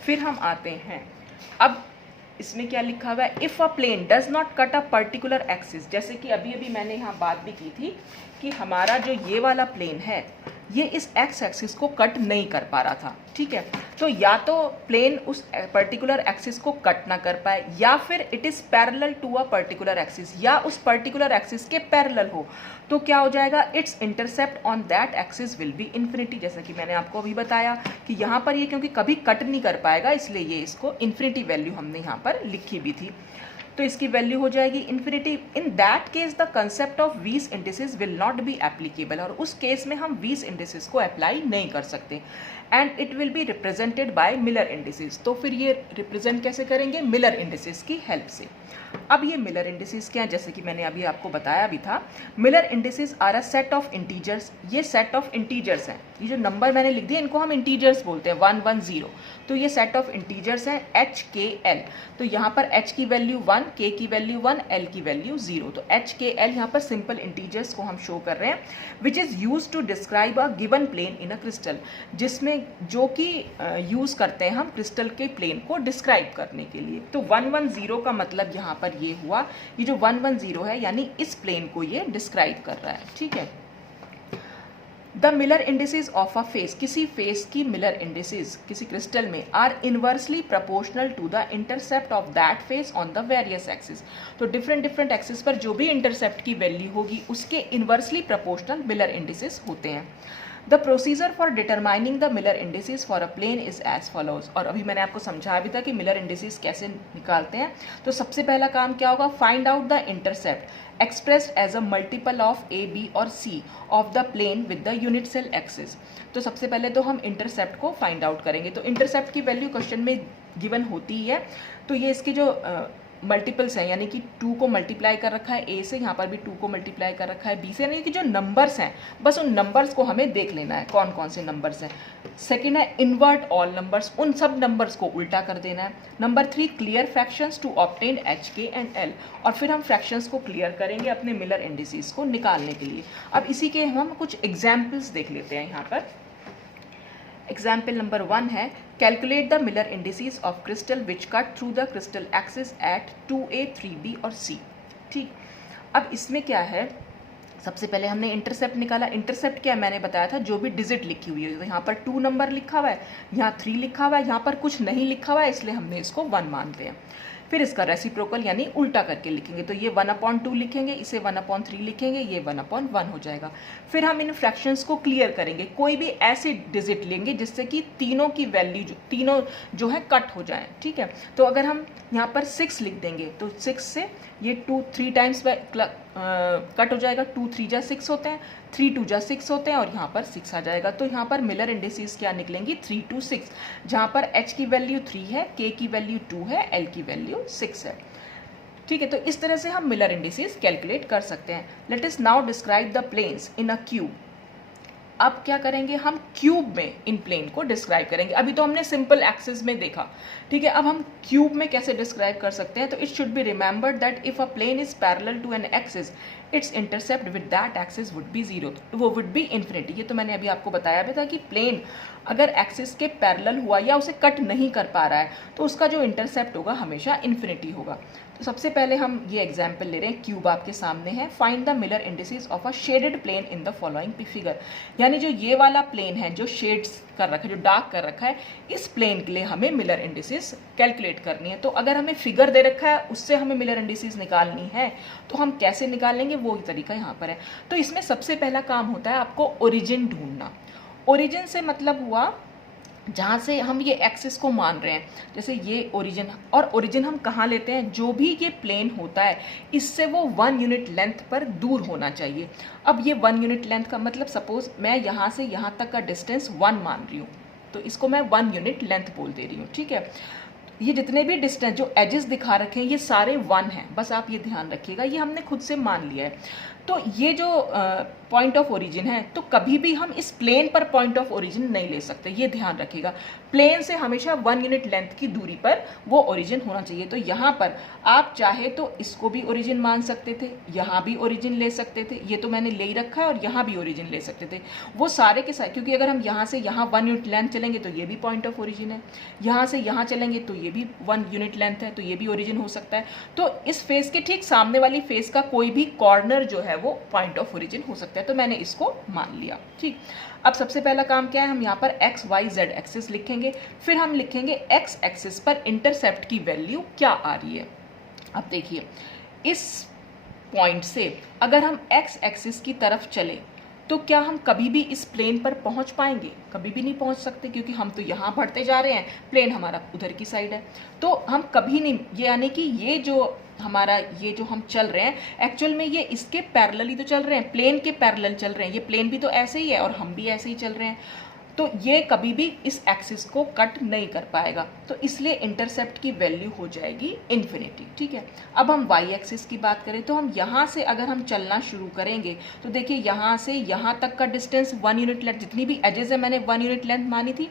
फिर हम आते हैं, अब इसमें क्या लिखा हुआ है, if a plane does not cut a particular axis. जैसे कि अभी अभी मैंने यहाँ बात भी की थी कि हमारा जो ये वाला प्लेन है ये इस एक्स एक्सिस को कट नहीं कर पा रहा था, ठीक है। तो या तो प्लेन उस पर्टिकुलर एक्सिस को कट ना कर पाए, या फिर it is parallel to a particular axis, या उस पर्टिकुलर एक्सिस के पैरेलल हो, तो क्या हो जाएगा, it's intercept on that axis will be infinity. जैसा कि मैंने आपको अभी बताया कि यहाँ पर ये क्योंकि कभी कट नहीं कर पाएगा, इसलिए ये इसको इन्फिनिटी वैल्यू हमने यहाँ पर लिखी भी थी, तो इसकी वैल्यू हो जाएगी infinity. In that case the concept of Weiss indices will not be applicable, और उस केस में हम वीस इंडिसेस को अप्लाई नहीं कर सकते, and it will be represented by Miller indices. तो फिर ये रिप्रेजेंट कैसे करेंगे, मिलर इंडिसेस की हेल्प से। अब ये मिलर इंडिसेस क्या है, जैसे कि मैंने अभी आपको बताया भी था, Miller indices are a set of integers. ये सेट ऑफ इंटीजर्स हैं, ये जो नंबर मैंने लिख दिया इनको हम इंटीजर्स बोलते हैं, 1, 1, 0। तो ये सेट ऑफ इंटीजर्स हैं HKL। तो यहाँ पर H की वैल्यू 1, 1, k की वैल्यू 1, l की वैल्यू 0। तो h k l यहाँ पर सिंपल इंटीजर्स को हम शो कर रहे हैं, which is use to describe a given plane in a crystal, जिसमें जो कि यूज़ करते हैं हम क्रिस्टल के प्लेन को डिस्क्राइब करने के लिए। तो 110 का मतलब यहाँ पर ये हुआ, ये जो 110 है यानी इस प्लेन को ये डिस्क्राइब कर रहा है, ठीक है। The Miller indices of a face, किसी फेस की मिलर इंडिसेस किसी क्रिस्टल में are inversely proportional to the intercept of that face on the various axis. तो डिफरेंट एक्सिस पर जो भी इंटरसेप्ट की वैल्यू होगी उसके इनवर्सली प्रोपोर्शनल मिलर इंडिसेस होते हैं। The procedure for determining the Miller indices for a plane is as follows. और अभी मैंने आपको समझाया भी था कि मिलर इंडिसेस कैसे निकालते हैं। तो सबसे पहला काम क्या होगा, find out the intercept expressed as a multiple of A B और C of the plane with the unit cell axis. तो सबसे पहले तो हम इंटरसेप्ट को फाइंड आउट करेंगे। तो इंटरसेप्ट की वैल्यू क्वेश्चन में गिवन होती ही है। तो ये इसकी जो मल्टीपल्स हैं, यानी कि 2 को मल्टीप्लाई कर रखा है ए से, यहाँ पर भी 2 को मल्टीप्लाई कर रखा है बी से, यानी कि जो नंबर्स हैं बस उन नंबर्स को हमें देख लेना है कौन कौन से नंबर्स हैं। सेकेंड है इन्वर्ट ऑल नंबर्स, उन सब नंबर्स को उल्टा कर देना है। Number 3 clear fractions to obtain h k and l, और फिर हम फ्रैक्शंस को क्लियर करेंगे अपने मिलर इंडिसेस को निकालने के लिए। अब इसी के हम कुछ एग्जाम्पल्स देख लेते हैं यहाँ पर। एग्जाम्पल नंबर 1 है, calculate the Miller indices of crystal which cut through the crystal axis at 2a 3b और c। ठीक, अब इसमें क्या है, सबसे पहले हमने इंटरसेप्ट निकाला। इंटरसेप्ट क्या मैंने बताया था, जो भी डिजिट लिखी हुई है। तो यहाँ पर 2 नंबर लिखा हुआ है, यहाँ 3 लिखा हुआ है, यहाँ पर कुछ नहीं लिखा हुआ है, इसलिए हमने इसको 1 मानते हैं। फिर इसका रेसिप्रोकल यानी उल्टा करके लिखेंगे। तो ये 1/2 लिखेंगे, इसे 1/3 लिखेंगे, ये 1/1 हो जाएगा। फिर हम इन फ्रैक्शंस को क्लियर करेंगे। कोई भी ऐसे डिजिट लेंगे जिससे कि तीनों की वैल्यू तीनों जो है कट हो जाए, ठीक है। तो अगर हम यहाँ पर 6 लिख देंगे तो 6 से ये 2 3 टाइम्स कट हो जाएगा। 2 3 जा 6 होते हैं, 3 2 जा 6 होते हैं, और यहाँ पर 6 आ जाएगा। तो यहाँ पर मिलर इंडिसेस क्या निकलेंगी, 3 2 6, जहाँ पर h की वैल्यू 3 है, k की वैल्यू 2 है, l की वैल्यू 6 है। ठीक है, तो इस तरह से हम मिलर इंडिसेस कैलकुलेट कर सकते हैं। Let us now describe the planes in a cube. अब क्या करेंगे, हम क्यूब में इन प्लेन को डिस्क्राइब करेंगे। अभी तो हमने सिंपल एक्सिस में देखा, ठीक है। अब हम क्यूब में कैसे डिस्क्राइब कर सकते हैं। तो it should be remembered that if a plane is parallel to an axis, its intercept with that axis would be 0, वो वुड बी इन्फिनिटी। ये तो मैंने अभी आपको बताया भी था कि प्लेन अगर एक्सिस के पैरेलल हुआ या उसे कट नहीं कर पा रहा है तो उसका जो इंटरसेप्ट होगा हमेशा इन्फिनिटी होगा। तो सबसे पहले हम ये एग्जाम्पल ले रहे हैं, क्यूब आपके सामने है। Find the Miller indices of a shaded plane in the following figure. यानी जो ये वाला प्लेन है जो शेड्स कर रखा है, जो डार्क कर रखा है, इस प्लेन के लिए हमें मिलर इंडिसेस कैलकुलेट करनी है। तो अगर हमें फिगर दे रखा है उससे हमें मिलर इंडिसेस निकालनी है तो हम कैसे निकालेंगे, वो तरीका यहाँ पर है। तो इसमें सबसे पहला काम होता है आपको ओरिजिन ढूंढना। ओरिजिन से मतलब हुआ जहाँ से हम ये एक्सिस को मान रहे हैं, जैसे ये ओरिजिन, और ओरिजिन हम कहाँ लेते हैं, जो भी ये प्लेन होता है इससे वो 1 यूनिट लेंथ पर दूर होना चाहिए। अब ये 1 यूनिट लेंथ का मतलब, सपोज मैं यहाँ से यहाँ तक का डिस्टेंस 1 मान रही हूँ, तो इसको मैं 1 यूनिट लेंथ बोल दे रही हूँ, ठीक है। ये जितने भी डिस्टेंस जो एजेस दिखा रखे हैं ये सारे 1 हैं, बस आप ये ध्यान रखिएगा, ये हमने खुद से मान लिया है। तो ये जो पॉइंट ऑफ ओरिजिन है, तो कभी भी हम इस प्लेन पर पॉइंट ऑफ ओरिजिन नहीं ले सकते, ये ध्यान रखिएगा। प्लेन से हमेशा 1 यूनिट लेंथ की दूरी पर वो ओरिजिन होना चाहिए। तो यहाँ पर आप चाहे तो इसको भी ओरिजिन मान सकते थे, यहाँ भी ओरिजिन ले सकते थे, ये तो मैंने ले ही रखा है, और यहाँ भी ओरिजिन ले सकते थे, वो सारे के सारे। क्योंकि अगर हम यहाँ से यहाँ 1 यूनिट लेंथ चलेंगे तो ये भी पॉइंट ऑफ ओरिजिन है, यहाँ से यहाँ चलेंगे तो ये भी 1 यूनिट लेंथ है, तो ये भी ओरिजिन हो सकता है। तो इस फेस के ठीक सामने वाली फेस का कोई भी कॉर्नर जो है वो पॉइंट ऑफ ओरिजिन हो सकता है। तो मैंने इसको मान लिया, ठीक। अब सबसे पहला काम क्या है, हम यहाँ पर एक्स वाई जेड एक्सिस लिखेंगे, फिर हम लिखेंगे एक्स एक्सिस पर इंटरसेप्ट की वैल्यू क्या आ रही है। अब देखिए, इस पॉइंट से अगर हम एक्स एक्सिस की तरफ चले तो क्या हम कभी भी इस प्लेन पर पहुंच पाएंगे, कभी भी नहीं पहुंच सकते, क्योंकि हम तो यहाँ बढ़ते जा रहे हैं, प्लेन हमारा उधर की साइड है, तो हम कभी नहीं, ये यानी कि ये जो हमारा ये जो हम चल रहे हैं एक्चुअल में ये इसके पैरेलल ही तो चल रहे हैं, प्लेन के पैरेलल चल रहे हैं। ये प्लेन भी तो ऐसे ही है और हम भी ऐसे ही चल रहे हैं। तो ये कभी भी इस एक्सिस को कट नहीं कर पाएगा, तो इसलिए इंटरसेप्ट की वैल्यू हो जाएगी इन्फिनिटी। ठीक है, अब हम वाई एक्सिस की बात करें तो हम यहाँ से अगर हम चलना शुरू करेंगे तो देखिए यहाँ से यहाँ तक का डिस्टेंस 1 यूनिट लेंथ, जितनी भी एजेस है मैंने 1 यूनिट लेंथ मानी थी,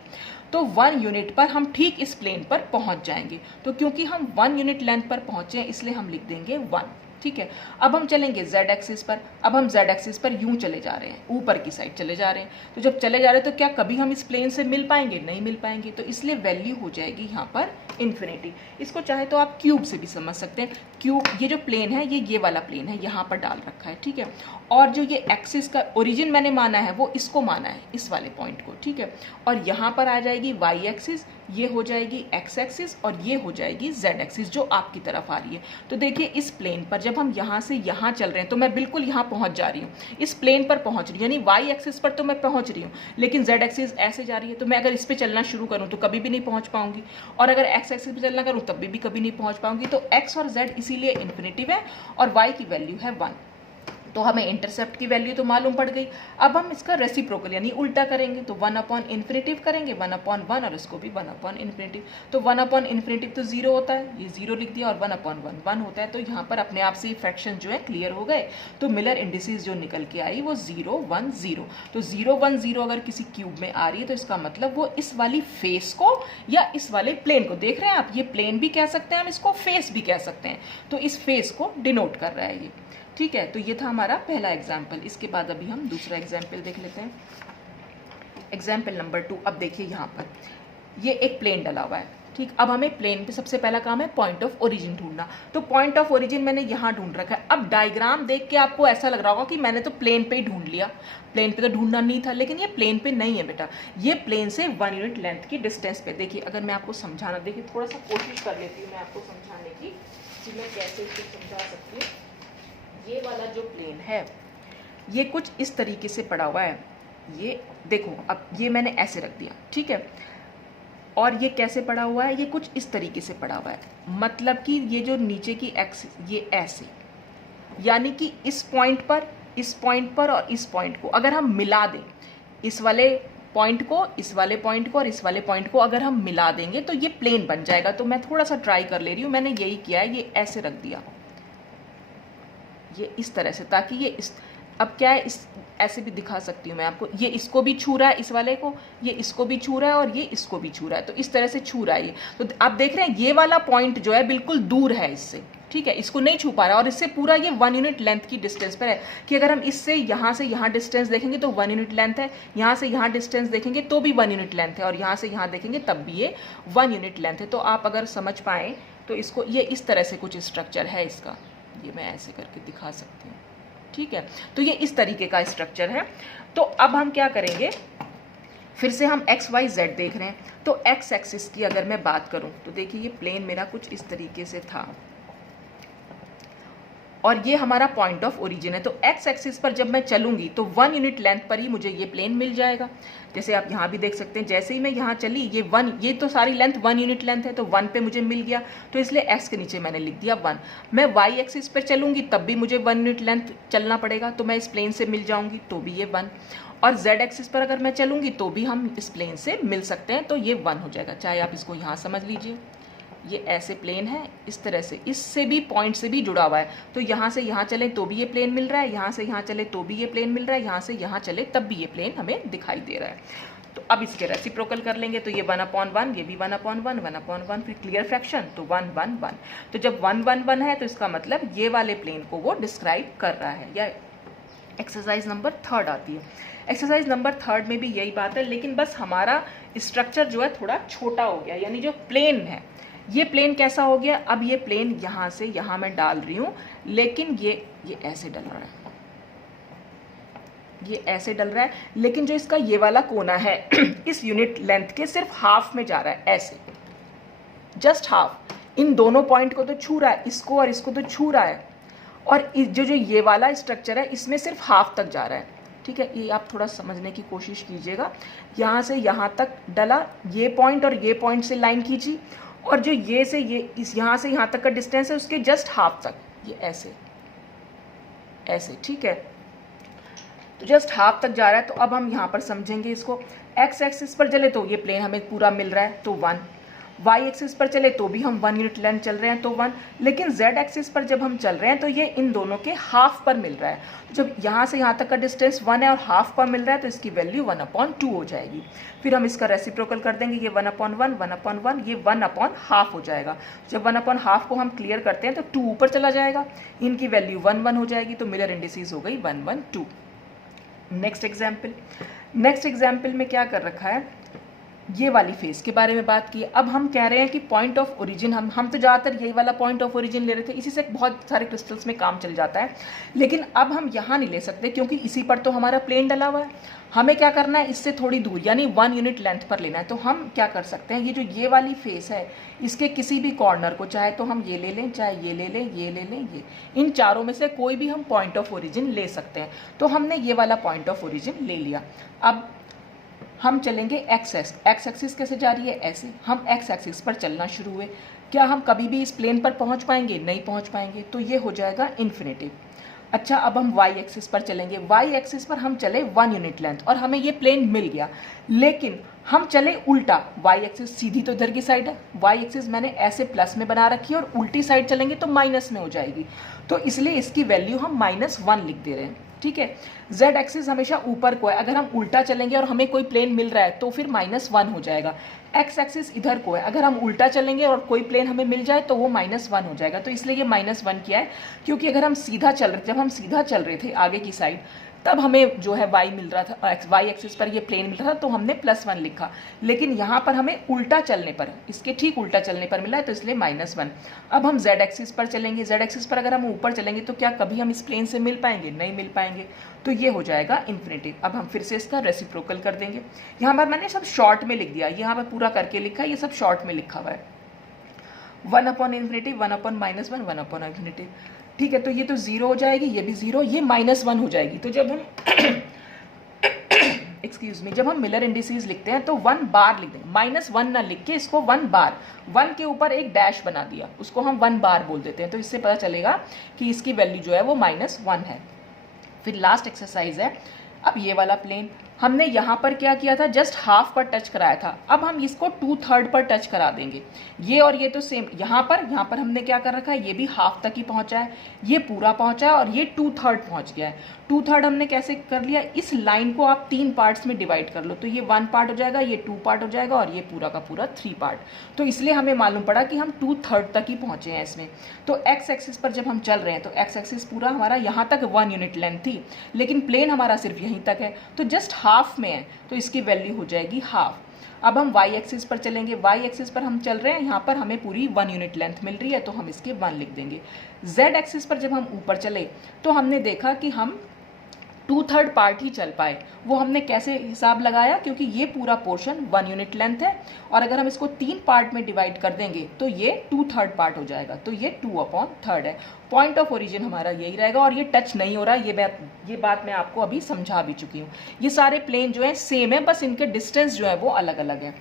तो 1 यूनिट पर हम ठीक इस प्लेन पर पहुंच जाएंगे। तो क्योंकि हम 1 यूनिट लेंथ पर पहुंचे हैं इसलिए हम लिख देंगे 1। ठीक है, अब हम चलेंगे z एक्सिस पर। अब हम z एक्सिस पर यूं चले जा रहे हैं, ऊपर की साइड चले जा रहे हैं। तो जब चले जा रहे हैं तो क्या कभी हम इस प्लेन से मिल पाएंगे? नहीं मिल पाएंगे, तो इसलिए वैल्यू हो जाएगी यहाँ पर इन्फिनिटी। इसको चाहे तो आप क्यूब से भी समझ सकते हैं। क्यूब, ये जो प्लेन है ये वाला प्लेन है, यहाँ पर डाल रखा है। ठीक है, और जो ये एक्सिस का ओरिजिन मैंने माना है वो इसको माना है, इस वाले पॉइंट को। ठीक है, और यहाँ पर आ जाएगी वाई एक्सिस, ये हो जाएगी एक्स एक्सिस, और ये हो जाएगी जेड एक्सिस जो आपकी तरफ आ रही है। तो देखिए इस प्लेन पर जब हम यहाँ से यहाँ चल रहे हैं तो मैं बिल्कुल यहाँ पहुँच जा रही हूँ, इस प्लेन पर पहुँच रही हूँ, यानी वाई एक्सिस पर तो मैं पहुँच रही हूँ, लेकिन जेड एक्सिस ऐसे जा रही है। तो मैं अगर इस पर चलना शुरू करूँ तो कभी भी नहीं पहुँच पाऊंगी, और अगर एक्स एक्सिस पर चलना करूँ तब भी कभी नहीं पहुँच पाऊंगी। तो एक्स और जेड इसीलिए इन्फिनिटिव है और वाई की वैल्यू है 1। तो हमें इंटरसेप्ट की वैल्यू तो मालूम पड़ गई। अब हम इसका रेसिप्रोकल यानी उल्टा करेंगे, तो 1/इन्फिनिटिव करेंगे, 1/1 और इसको भी 1/इन्फिनिटिव। तो 1/इन्फिनिटिव तो 0 होता है, ये 0 लिख दिया, और 1/1 1 होता है। तो यहाँ पर अपने आप से फ्रैक्शन जो है क्लियर हो गए। तो मिलर इंडिसेस जो निकल के आई वो 0 1 0। तो 0 1 0 अगर किसी क्यूब में आ रही है तो इसका मतलब वो इस वाली फेस को या इस वाले प्लेन को, देख रहे हैं आप, ये प्लेन भी कह सकते हैं हम, इसको फेस भी कह सकते हैं। तो इस फेस को डिनोट कर रहा है ये। ठीक है, तो ये था हमारा पहला एग्जाम्पल। इसके बाद अभी हम दूसरा एग्जाम्पल देख लेते हैं, एग्जाम्पल नंबर 2। अब देखिए यहाँ पर ये एक प्लेन डला हुआ है। ठीक, अब हमें प्लेन पे सबसे पहला काम है पॉइंट ऑफ ओरिजिन ढूंढना। तो पॉइंट ऑफ ओरिजिन मैंने यहाँ ढूंढ रखा है। अब डायग्राम देख के आपको ऐसा लग रहा होगा कि मैंने तो प्लेन पे ही ढूंढ लिया, प्लेन पे तो ढूंढना नहीं था, लेकिन ये प्लेन पे नहीं है बेटा, ये प्लेन से 1 यूनिट लेंथ की डिस्टेंस पे। देखिए अगर मैं आपको समझाना, देखिए थोड़ा सा कोशिश कर लेती हूँ मैं आपको समझाने की कि मैं कैसे इसको समझा सकती हूँ। ये वाला जो प्लेन है ये कुछ इस तरीके से पड़ा हुआ है, ये देखो, अब ये मैंने ऐसे रख दिया। ठीक है, और ये कैसे पड़ा हुआ है? ये कुछ इस तरीके से पड़ा हुआ है, मतलब कि ये जो नीचे की एक्सिस ये ऐसे, यानी कि इस पॉइंट पर, इस पॉइंट पर और इस पॉइंट को अगर हम मिला दें, इस वाले पॉइंट को, इस वाले पॉइंट को और इस वाले पॉइंट को अगर हम मिला देंगे तो ये प्लेन बन जाएगा। तो मैं थोड़ा सा ट्राई कर ले रही हूँ, मैंने यही किया है, ये ऐसे रख दिया, ये इस तरह से, ताकि ये इस, अब क्या है, इस ऐसे भी दिखा सकती हूँ मैं आपको, ये इसको भी छू रहा है, इस वाले को, ये इसको भी छू रहा है और ये इसको भी छू रहा है, तो इस तरह से छू रहा है ये। तो आप देख रहे हैं ये वाला पॉइंट जो है बिल्कुल दूर है इससे। ठीक है, इसको नहीं छू पा रहा, और इससे पूरा ये 1 यूनिट लेंथ की डिस्टेंस पर है। कि अगर हम इससे यहाँ डिस्टेंस देखेंगे तो 1 यूनिट लेंथ है, यहाँ से यहाँ डिस्टेंस देखेंगे तो भी 1 यूनिट लेंथ है, और यहाँ से यहाँ देखेंगे तब भी ये 1 यूनिट लेंथ है। तो आप अगर समझ पाएँ तो इसको, ये इस तरह से कुछ स्ट्रक्चर है इसका, ये मैं ऐसे करके दिखा सकती हूँ। ठीक है, तो ये इस तरीके का स्ट्रक्चर है। तो अब हम क्या करेंगे, फिर से हम एक्स वाई जेड देख रहे हैं। तो एक्स एक्सिस की अगर मैं बात करूं तो देखिए ये प्लेन मेरा कुछ इस तरीके से था, और ये हमारा पॉइंट ऑफ ओरिजिन है। तो एक्स एक्सिस पर जब मैं चलूंगी तो 1 यूनिट लेंथ पर ही मुझे ये प्लेन मिल जाएगा। जैसे आप यहाँ भी देख सकते हैं, जैसे ही मैं यहाँ चली ये तो सारी लेंथ 1 यूनिट लेंथ है, तो 1 पे मुझे मिल गया, तो इसलिए एक्स के नीचे मैंने लिख दिया 1। मैं वाई एक्सिस पर चलूंगी तब भी मुझे 1 यूनिट लेंथ चलना पड़ेगा, तो मैं इस प्लेन से मिल जाऊंगी, तो भी ये 1। और जेड एक्सिस पर अगर मैं चलूंगी तो भी हम इस प्लेन से मिल सकते हैं, तो ये 1 हो जाएगा। चाहे आप इसको यहाँ समझ लीजिए, ये ऐसे प्लेन है, इस तरह से, इससे भी पॉइंट से भी जुड़ा हुआ है, तो यहाँ से यहाँ चले तो भी ये प्लेन मिल रहा है, यहाँ से यहाँ चले तो भी ये प्लेन मिल रहा है, यहाँ से यहाँ चले तब भी ये प्लेन हमें दिखाई दे रहा है। तो अब इसके रेसिप्रोकल कर लेंगे, तो ये 1/1, ये भी 1/1, 1/1, फिर क्लियर फ्रैक्शन, तो 1 1 1। तो जब 1 1 1 है तो इसका मतलब ये वाले प्लेन को वो डिस्क्राइब कर रहा है। या एक्सरसाइज नंबर 3 आती है। एक्सरसाइज नंबर 3 में भी यही बात है, लेकिन बस हमारा स्ट्रक्चर जो है थोड़ा छोटा हो गया, यानी जो प्लेन है ये प्लेन कैसा हो गया, अब ये प्लेन यहाँ से यहाँ मैं डाल रही हूँ, लेकिन ये ऐसे डल रहा है, ये ऐसे डल रहा है, लेकिन जो इसका ये वाला कोना है इस यूनिट लेंथ के सिर्फ हाफ में जा रहा है, ऐसे जस्ट हाफ। इन दोनों पॉइंट को तो छू रहा है, इसको और इसको तो छू रहा है, और जो ये वाला स्ट्रक्चर है इसमें सिर्फ हाफ तक जा रहा है। ठीक है, ये आप थोड़ा समझने की कोशिश कीजिएगा। यहाँ से यहाँ तक डला, ये पॉइंट और ये पॉइंट से लाइन खींची, और जो ये से ये इस यहाँ से यहाँ तक का डिस्टेंस है उसके जस्ट हाफ तक, ये ऐसे ऐसे। ठीक है, तो जस्ट हाफ तक जा रहा है। तो अब हम यहाँ पर समझेंगे इसको, एक्स एक्सिस पर चले तो ये प्लेन हमें पूरा मिल रहा है तो 1, वाई एक्सिस पर चले तो भी हम 1 यूनिट लेंथ चल रहे हैं तो 1, लेकिन जेड एक्सिस पर जब हम चल रहे हैं तो ये इन दोनों के हाफ पर मिल रहा है। जब यहाँ से यहाँ तक का डिस्टेंस 1 है और हाफ पर मिल रहा है तो इसकी वैल्यू 1/2 हो जाएगी। फिर हम इसका रेसिप्रोकल कर देंगे, ये 1/1 1/1 ये 1/हाफ हो जाएगा। जब 1/हाफ को हम क्लियर करते हैं तो 2 ऊपर चला जाएगा, इनकी वैल्यू 1 1 हो जाएगी, तो मिलर इंडिसेस हो गई 1 1 2। नेक्स्ट एग्जाम्पल में क्या कर रखा है, ये वाली फेस के बारे में बात की। अब हम कह रहे हैं कि पॉइंट ऑफ ओरिजिन, हम तो ज़्यादातर यही वाला पॉइंट ऑफ ओरिजिन ले रहे थे, इसी से बहुत सारे क्रिस्टल्स में काम चल जाता है, लेकिन अब हम यहाँ नहीं ले सकते क्योंकि इसी पर तो हमारा प्लेन डला हुआ है। हमें क्या करना है, इससे थोड़ी दूर यानी 1 यूनिट लेंथ पर लेना है। तो हम क्या कर सकते हैं, ये जो ये वाली फेस है इसके किसी भी कॉर्नर को, चाहे तो हम ये ले लें, चाहे ये ले लें, ये ले लें, ये, इन चारों में से कोई भी हम पॉइंट ऑफ ओरिजिन ले सकते हैं। तो हमने ये वाला पॉइंट ऑफ ओरिजिन ले लिया। अब हम चलेंगे एक्स एक्सिस कैसे जा रही है, ऐसे हम एक्स एक्सिस पर चलना शुरू हुए। क्या हम कभी भी इस प्लेन पर पहुंच पाएंगे, नहीं पहुंच पाएंगे, तो ये हो जाएगा इन्फिनिटी। अच्छा, अब हम वाई एक्सिस पर चलेंगे, वाई एक्सिस पर हम चले 1 यूनिट लेंथ और हमें ये प्लेन मिल गया, लेकिन हम चले उल्टा, वाई एक्सिस सीधी तो इधर की साइड है, वाई एक्सिस मैंने ऐसे प्लस में बना रखी है और उल्टी साइड चलेंगे तो माइनस में हो जाएगी, तो इसलिए इसकी वैल्यू हम -1 लिख दे रहे हैं। ठीक है, जेड एक्सिस हमेशा ऊपर को है, अगर हम उल्टा चलेंगे और हमें कोई प्लेन मिल रहा है तो फिर -1 हो जाएगा। एक्स एक्सिस इधर को है, अगर हम उल्टा चलेंगे और कोई प्लेन हमें मिल जाए तो वो -1 हो जाएगा, तो इसलिए ये -1 किया है, क्योंकि अगर हम जब हम सीधा चल रहे थे आगे की साइड तब हमें जो है y मिल रहा था, वाई एक्सिस पर ये प्लेन मिल रहा था तो हमने +1 लिखा, लेकिन यहाँ पर हमें उल्टा चलने पर, इसके ठीक उल्टा चलने पर मिला है तो इसलिए -1। अब हम z एक्सिस पर चलेंगे, z एक्सिस पर अगर हम ऊपर चलेंगे तो क्या कभी हम इस प्लेन से मिल पाएंगे, नहीं मिल पाएंगे, तो ये हो जाएगा इन्फिनिटी। अब हम फिर से इसका रेसिप्रोकल कर देंगे। यहाँ पर मैंने सब शॉर्ट में लिख दिया, यहाँ पर पूरा करके लिखा है, ये सब शॉर्ट में लिखा हुआ है, 1/∞, 1/-1, 1/∞। ठीक है, तो ये तो 0 हो जाएगी, ये भी 0, ये -1 हो जाएगी। तो जब हम एक्सक्यूज मी, जब हम मिलर इंडिसेस लिखते हैं तो 1 बार लिख देंगे, -1 ना लिख के इसको 1 बार, 1 के ऊपर एक डैश बना दिया, उसको हम 1 बार बोल देते हैं, तो इससे पता चलेगा कि इसकी वैल्यू जो है वो -1 है। फिर लास्ट एक्सरसाइज है, अब ये वाला प्लेन हमने यहाँ पर क्या किया था, जस्ट हाफ पर टच कराया था, अब हम इसको 2/3 पर टच करा देंगे। ये और ये तो सेम, यहाँ पर हमने क्या कर रखा है, ये भी हाफ तक ही पहुँचा है, ये पूरा पहुँचा है और ये 2/3 पहुँच गया है। 2/3 हमने कैसे कर लिया, इस लाइन को आप 3 पार्ट्स में डिवाइड कर लो, तो ये 1 पार्ट हो जाएगा, ये 2 पार्ट हो जाएगा और ये पूरा का पूरा 3 पार्ट। तो इसलिए हमें मालूम पड़ा कि हम 2/3 तक ही पहुँचे हैं इसमें। तो एक्स एक्सिस पर जब हम चल रहे हैं तो एक्स एक्सिस पूरा हमारा यहाँ तक 1 यूनिट लेंथ थी, लेकिन प्लेन हमारा सिर्फ यहीं तक है, तो जस्ट हाफ में है, तो इसकी वैल्यू हो जाएगी हाफ। अब हम y एक्सिस पर चलेंगे, y एक्सिस पर हम चल रहे हैं, यहाँ पर हमें पूरी 1 यूनिट लेंथ मिल रही है तो हम इसके 1 लिख देंगे। z एक्सिस पर जब हम ऊपर चले तो हमने देखा कि हम 2/3 पार्ट ही चल पाए। वो हमने कैसे हिसाब लगाया, क्योंकि ये पूरा पोर्शन 1 यूनिट लेंथ है और अगर हम इसको 3 पार्ट में डिवाइड कर देंगे तो ये 2/3 पार्ट हो जाएगा, तो ये 2/3 है। पॉइंट ऑफ ओरिजिन हमारा यही रहेगा और ये टच नहीं हो रहा, ये बात मैं आपको अभी समझा भी चुकी हूँ। ये सारे प्लेन जो है सेम है, बस इनके डिस्टेंस जो है वो अलग अलग है।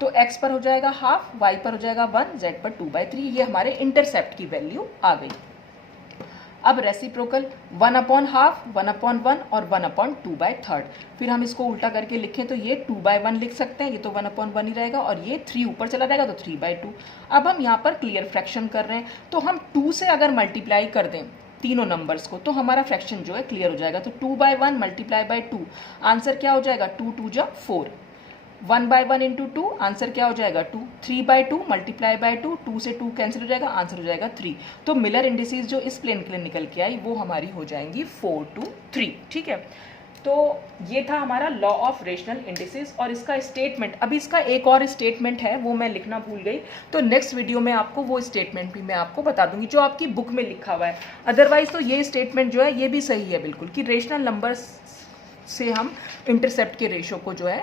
तो x पर हो जाएगा हाफ, y पर हो जाएगा 1, z पर 2/3, ये हमारे इंटरसेप्ट की वैल्यू आ गई। अब रेसिप्रोकल 1/2, 1/1 और 1/2/3। फिर हम इसको उल्टा करके लिखें तो ये 2/1 लिख सकते हैं, ये तो 1/1 ही रहेगा और ये 3 ऊपर चला जाएगा तो 3/2। अब हम यहाँ पर क्लियर फ्रैक्शन कर रहे हैं, तो हम 2 से अगर मल्टीप्लाई कर दें तीनों नंबर्स को तो हमारा फ्रैक्शन जो है क्लियर हो जाएगा। तो 2/1 मल्टीप्लाई बाई 2, आंसर क्या हो जाएगा, 2 2 जा 4। 1/1 इंटू 2, आंसर क्या हो जाएगा 2। 3/2 मल्टीप्लाई बाई 2, 2 से 2 कैंसिल हो जाएगा, आंसर हो जाएगा 3। तो मिलर इंडिसेस जो इस प्लेन के लिए निकल के आई वो हमारी हो जाएंगी 4 2 3। ठीक है, तो ये था हमारा लॉ ऑफ रेशनल इंडिसेस और इसका स्टेटमेंट। अभी इसका एक और स्टेटमेंट है वो मैं लिखना भूल गई, तो नेक्स्ट वीडियो में आपको वो स्टेटमेंट भी मैं आपको बता दूंगी जो आपकी बुक में लिखा हुआ है। अदरवाइज तो ये स्टेटमेंट जो है ये भी सही है बिल्कुल, कि रेशनल नंबर्स से हम इंटरसेप्ट के रेशो को जो है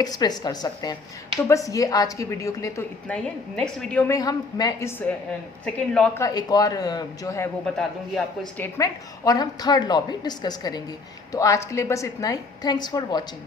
एक्सप्रेस कर सकते हैं। तो बस ये आज के वीडियो के लिए तो इतना ही है। नेक्स्ट वीडियो में मैं इस सेकेंड लॉ का एक और जो है वो बता दूंगी आपको स्टेटमेंट, और हम थर्ड लॉ भी डिस्कस करेंगे। तो आज के लिए बस इतना ही। Thanks for watching.